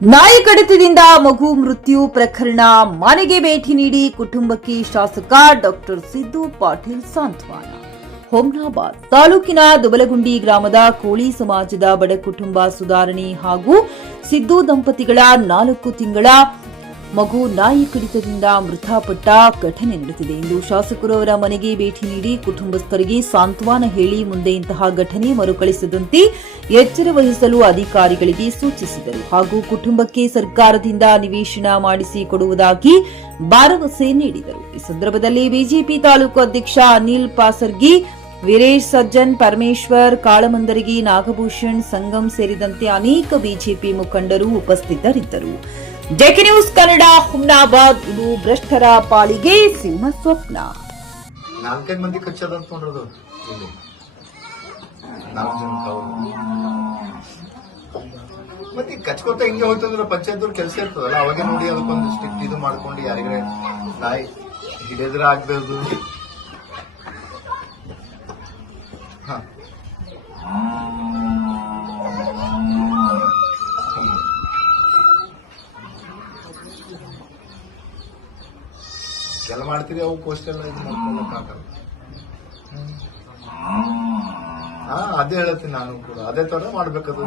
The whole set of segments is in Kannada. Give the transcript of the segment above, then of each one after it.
ನಾಯಿ ಕಡಿತದಿಂದ ಮಗು ಮೃತ್ಯು ಪ್ರಕರಣ ಮನೆಗೆ ಭೇಟಿ ನೀಡಿ ಕುಟುಂಬಕ್ಕೆ ಶಾಸಕ ಡಾಕ್ಟರ್ ಸಿದ್ದು ಪಾಟೀಲ್ ಸಾಂತ್ವನ. ಹುಮ್ನಾಬಾದ್ ತಾಲೂಕಿನ ದುಬಲಗುಂಡಿ ಗ್ರಾಮದ ಕೋಳಿ ಸಮಾಜದ ಬಡ ಕುಟುಂಬ ಸುಧಾರಣೆ ಹಾಗೂ ಸಿದ್ದು ದಂಪತಿಗಳ 4 ತಿಂಗಳ ಮಗು ನಾಯಿ ಕಡಿತದಿಂದ ಮೃತಪಟ್ಟ ಘಟನೆ ನಡೆದಿದೆ ಎಂದು ಶಾಸಕರು ಅವರ ಮನೆಗೆ ಭೇಟಿ ನೀಡಿ ಕುಟುಂಬಸ್ಥರಿಗೆ ಸಾಂತ್ವನ ಹೇಳಿ ಮುಂದೆ ಇಂತಹ ಘಟನೆ ಮರುಕಳಿಸದಂತೆ ಎಚ್ಚರ ವಹಿಸಲು ಅಧಿಕಾರಿಗಳಿಗೆ ಸೂಚಿಸಿದರು ಹಾಗೂ ಕುಟುಂಬಕ್ಕೆ ಸರ್ಕಾರದಿಂದ ನಿವೇಶನ ಮಾಡಿಸಿ ಕೊಡುವುದಾಗಿ ಭರವಸೆ ನೀಡಿದರು. ಈ ಸಂದರ್ಭದಲ್ಲಿ ಬಿಜೆಪಿ ತಾಲೂಕು ಅಧ್ಯಕ್ಷ ಅನಿಲ್ ಪಾಸರ್ಗಿ, ವೀರೇಶ್ ಸಜ್ಜನ್, ಪರಮೇಶ್ವರ್ ಕಾಳಮಂದರಗಿ, ನಾಗಭೂಷಣ್ ಸಂಗಮ್ ಸೇರಿದಂತೆ ಅನೇಕ ಬಿಜೆಪಿ ಮುಖಂಡರು ಉಪಸ್ಥಿತರಿದ್ದರು. JK news Kannada, Humnabad. ಇದು ಭ್ರಷ್ಟರ ಪಾಲಿಗೆ ಸಿಂಹ ಸ್ವಪ್ನ. 4 ಮಂದಿ ಕಚ್ಚದಂತ ನೋಡೋದು ಇಲ್ಲಿ 4 ಜನ ಮತ್ತೆ ಕಚ್ಕೋತ ಹಿಂಗೆ ಹೋಯ್ತಂದ್ರೆ ಪಂಚಾಯತ್ ಕೆಲಸ ಇರ್ತದಲ್ಲ, ಅವಾಗ ನೋಡಿ ಅದಕ್ಕೊಂದು ಸ್ಟಿಕ್ ಇದು ಮಾಡ್ಕೊಂಡು ಯಾರಿಗಾರೆ ನಾಯಿ ಹಿಡಿದ್ರೆ ಆಗ್ಬೇಕು. ಎಲ್ಲ ಮಾಡ್ತೀರಿ, ಅವು ಪೋಸ್ಟ್ ಎಲ್ಲ ಇದು ಮಾಡ್ಕೊಳ್ಳಕ್ಕಾಗಲ್ಲ. ಅದೇ ಹೇಳತ್ತೀನಿ ನಾನು ಕೂಡ, ಅದೇ ತರ ಮಾಡ್ಬೇಕದು.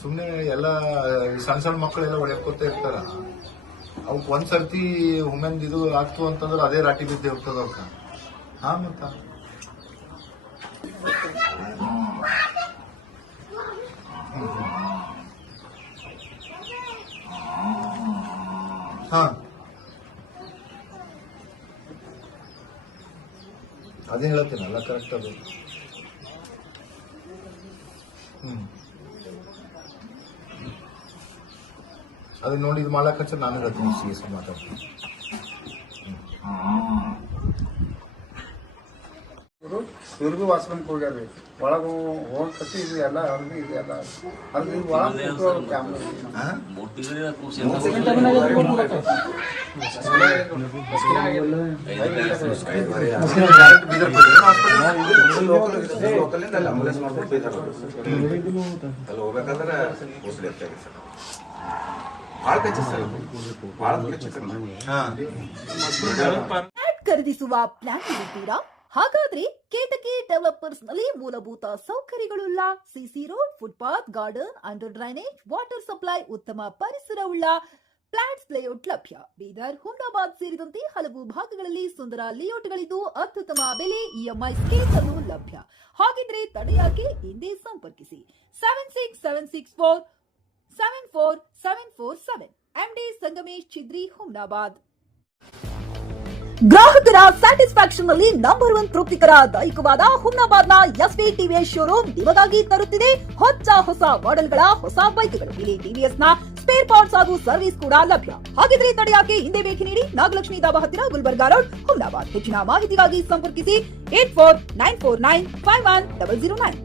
ಸುಮ್ನೆ ಎಲ್ಲ ಸಣ್ಣ ಸಣ್ಣ ಮಕ್ಕಳೆಲ್ಲ ಹೊಡೆಕೋತ ಇರ್ತಾರ, ಅವಕ್ ಒಂದ್ಸರ್ತಿ ಹುಮೆಂದ್ ಇದು ಆಗ್ತು ಅಂತಂದ್ರೆ ಅದೇ ರಾಟಿ ಬಿದ್ದೆ ಹೋಗ್ತದ ಅವಕ್ಕ. ಮತ್ತ ಅದೇ ಹೇಳತ್ತೀನಿ, ಎಲ್ಲ ಕರೆಕ್ಟ್ ಅದು. ಅದನ್ನ ನೋಡಿ ಇದು ಮಾಡಕ್ ಹಚ್ಚ ನಾನು ಹೇಳ್ತೀನಿ, CS ಮಾತಾಡ್ತೀನಿ. ಇವ್ರಿಗೂ ವಾಶ್ರೂಮ್ಗೆ ಹೋಗ್ಯಾರ್ರಿ, ಒಳಗೆ ಹೋಗ್ಕತ್ತಿ ಇದು ಎಲ್ಲ ಅವ್ರಿಗೆ ಇದು ಎಲ್ಲ ಅಲ್ಲಿ ಒಳಗೆ ಕ್ಯಾಮ್ರಾ ಖರೀದಿಸುವ ಪ್ಲಾನ್ ಇರುತ್ತೀರಾ? ಹಾಗಾದ್ರೆ ಕೇತಕಿ ಡೆವಲಪರ್ಸ್ ನಲ್ಲಿ ಮೂಲಭೂತ ಸೌಕರ್ಯಗಳುಳ್ಳ CC road, footpath, garden, under drainage, water supply, ಉತ್ತಮ ಪರಿಸರವುಳ್ಳ ಫ್ಲಾಟ್ಸ್ ಲೇಔಟ್ ಲಭ್ಯ. ಬೀದರ್, ಹುಮ್ನಾಬಾದ್ ಸೇರಿದಂತೆ ಹಲವು ಭಾಗಗಳಲ್ಲಿ ಸುಂದರ ಲೇಔಟ್ಗಳಿದ್ದು ಅತ್ಯುತ್ತಮ ಬೆಲೆ, ಇಎಂಐ ಸ್ಕೀಮ್ ಅನ್ನು ಲಭ್ಯ. ಹಾಗಿದ್ರೆ ತಡೆಯಾಕೆ, ಹಿಂದೆ ಸಂಪರ್ಕಿಸಿ 7676474747. MD ಸಂಗಮೇಶ್ ಚಿದ್ರಿ, ಹುಮ್ನಾಬಾದ್. ಗ್ರಾಹಕರ ಸ್ಯಾಟಿಸ್ಫ್ಯಾಕ್ಷನ್ ನಲ್ಲಿ ನಂಬರ್ 1 ತೃಪ್ತಿಕರ ದಾಯಕವಾದ ಹುಮ್ನಾಬಾದ್ನ SV TVS ಶೋರೂಮ್ ನಿಮಗಾಗಿ ತರುತ್ತಿದೆ ಹೊಸ ಮಾಡೆಲ್ಗಳ ಹೊಸ ಬೈಕ್ಗಳು. ಇಲ್ಲಿ TVS ನ ಸ್ಪೇರ್ ಪಾರ್ಟ್ಸ್ ಹಾಗೂ ಸರ್ವಿಸ್ ಕೂಡ ಲಭ್ಯ. ಹಾಗಿದ್ರೆ ತಡೆಯಾಕೆ, ಹಿಂದೆ ಭೇಟಿ ನೀಡಿ, ನಾಗಲಕ್ಷ್ಮಿ ಧಾಬಾ ಹತ್ತಿರ, ಗುಲ್ಬರ್ಗಾ ರೋಡ್, ಹುಮ್ನಾಬಾದ್. ಹೆಚ್ಚಿನ ಮಾಹಿತಿಗಾಗಿ ಸಂಪರ್ಕಿಸಿ 8494951009.